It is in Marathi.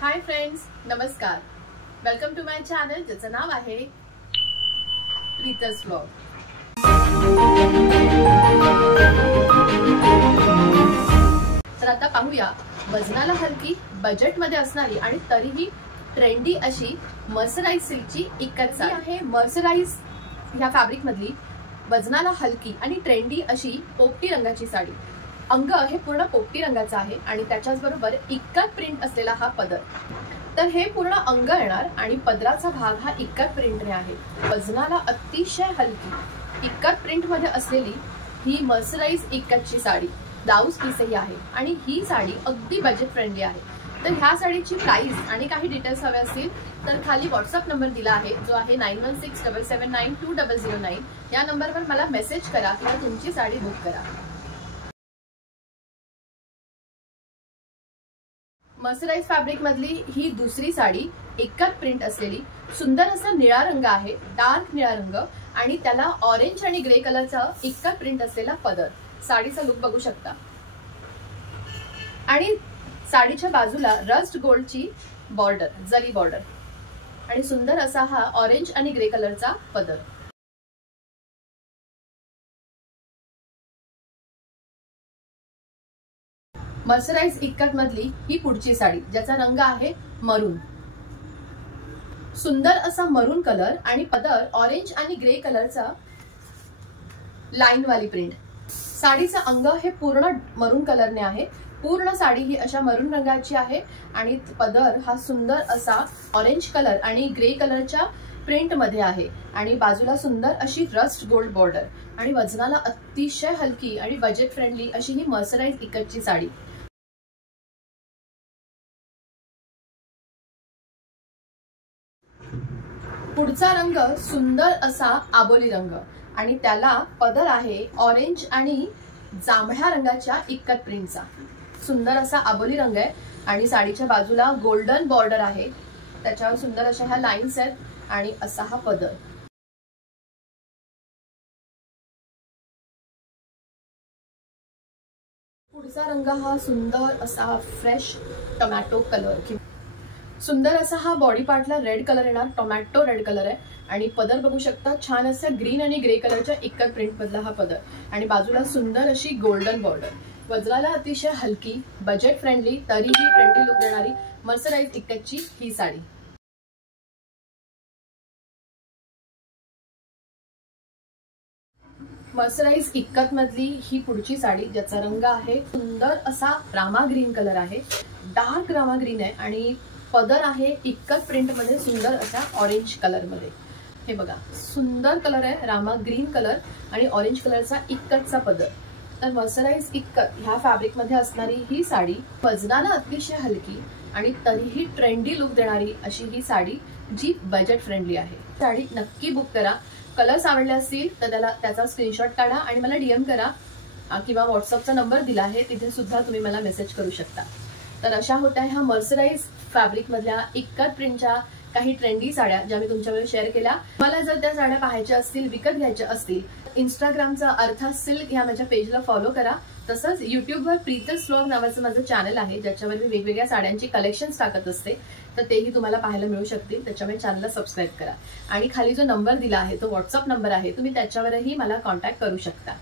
हाय फ्रेंड्स, नमस्कार. वेलकम टू माय चॅनल ज्याचं नाव आहे प्रीतस व्लॉग. तर आता पाहूया वजनाला हलकी, बजेट मध्ये असणारी आणि तरीही ट्रेंडी अशी मर्सराइज सिल्कची इक्कत साडी आहे. मर्सराइज ह्या फॅब्रिक मधली वजनाला हलकी आणि ट्रेंडी अशी पोपटी रंगाची साडी. अंग हे पूर्ण पोपटी रंगाचं आहे आणि त्याच्याच बरोबर इक्कत प्रिंट असलेला हा पदर. तर हे पूर्ण अंग येणार आणि पदराचा भाग हा इक्कत प्रिंटने आहे. वजनाला अतिशय हलकी इक्कत प्रिंट मध्ये असलेली ही मर्सराइज इक्कतची साडी. ब्लाउज पीसही आहे आणि ही साडी अगदी बजेट फ्रेंडली आहे. तर ह्या साडीची प्राइस आणि काही डिटेल्स हवे असतील तर खाली व्हॉट्सअप नंबर दिला आहे, जो आहे 9167792009. या नंबरवर मला मेसेज करा किंवा तुमची साडी बुक करा. मर्सराइज फॅब्रिक मधली ही दुसरी साडी इक्कत प्रिंट असलेली. सुंदर असा निळा रंग आहे, डार्क निळा रंग, आणि त्याला ऑरेंज आणि ग्रे कलरचा इक्कत प्रिंट असलेला पदर. साडीचा लुक बघू शकता आणि साडीच्या बाजूला रस्ट गोल्डची बॉर्डर, जरी बॉर्डर, आणि सुंदर असा हा ऑरेंज आणि ग्रे कलरचा पदर. मर्सराइज इक्कत मधली ही पुढची साडी, ज्याचा रंग आहे मरून. सुंदर असा मरून कलर आणि पदर ऑरेंज आणि ग्रे कलरचा लाईन वाली प्रिंट. साडीचं अंग हे पूर्ण मरून कलरने आहे. पूर्ण साडी ही अशा मरून रंगाची आहे आणि पदर हा सुंदर असा ऑरेंज कलर आणि ग्रे कलरच्या प्रिंट मध्ये आहे आणि बाजूला सुंदर अशी रस्ट गोल्ड बॉर्डर. आणि वजनाला अतिशय हलकी आणि बजेट फ्रेंडली अशी ही मर्सराइज इक्कतची साडी. पुढचा रंग सुंदर असा आबोली रंग आणि त्याला पदर आहे ऑरेंज आणि जांभळ्या रंगाच्या इक्कत प्रिंटचा. सुंदर असा आबोली रंग आहे आणि साडीच्या बाजूला गोल्डन बॉर्डर आहे. त्याच्यावर सुंदर अशा ह्या लाईन्स आहेत आणि असा हा पदर. पुढचा रंग हा सुंदर असा फ्रेश टोमॅटो कलर. सुंदर असा हा बॉडी पार्टला रेड कलर येणार, टोमॅटो रेड कलर आहे आणि पदर बघू शकता. छान असा ग्रीन आणि ग्रे कलरच्या इक्कत प्रिंट मधला हा पदर आणि बाजूला सुंदर अशी गोल्डन बॉर्डर. वजनाला अतिशय हलकी, बजेट फ्रेंडली, तरीही ट्रेंडी लुक देणारी मर्सराइज इक्कतची ही साडी. मर्सराइज इक्कत मधली ही पुढची साडी, ज्याचा रंग आहे सुंदर असा रामा ग्रीन कलर आहे. डार्क रामा ग्रीन आहे आणि पदर आहे इक्कत प्रिंट मध्ये सुंदर असा ऑरेंज कलर मध्ये. हे बघा, सुंदर कलर आहे, रामा ग्रीन कलर आणि ऑरेंज कलरचा इक्कतचा पदर. तर मर्सराइज इक्कत ह्या फॅब्रिक मध्ये असणारी ही साडी वजनाला अतिशय हलकी आणि तरीही ट्रेंडी लुक देणारी अशी ही साडी, जी बजेट फ्रेंडली आहे. साडी नक्की बुक करा. कलर्स आवडले असतील तर त्याचा स्क्रीनशॉट काढा आणि मला डीएम करा किंवा व्हॉट्सअपचा नंबर दिला आहे, तिथे सुद्धा तुम्ही मला मेसेज करू शकता. तर अशा होत्या ह्या मर्सराइज फॅब्रिक मधल्या इक्कत प्रिंटच्या काही ट्रेंडी साड्या, ज्या मी तुमच्यावर शेअर केल्या. मला जर त्या साड्या पाहायच्या असतील, विकत घ्यायच्या असतील, इंस्टाग्रामचा अर्थात सिल्क ह्या माझ्या पेजला फॉलो करा. तसंच युट्यूबवर प्रीतस व्लॉग नावाचं माझं चॅनल आहे, ज्याच्यावर मी वेगवेगळ्या साड्यांची कलेक्शन्स टाकत असते. तर तेही तुम्हाला पाहायला मिळू शकतील. त्याच्यामुळे चॅनलला सबस्क्राईब करा आणि खाली जो नंबर दिला आहे तो व्हॉट्सअप नंबर आहे, तुम्ही त्याच्यावरही मला कॉन्टॅक्ट करू शकता.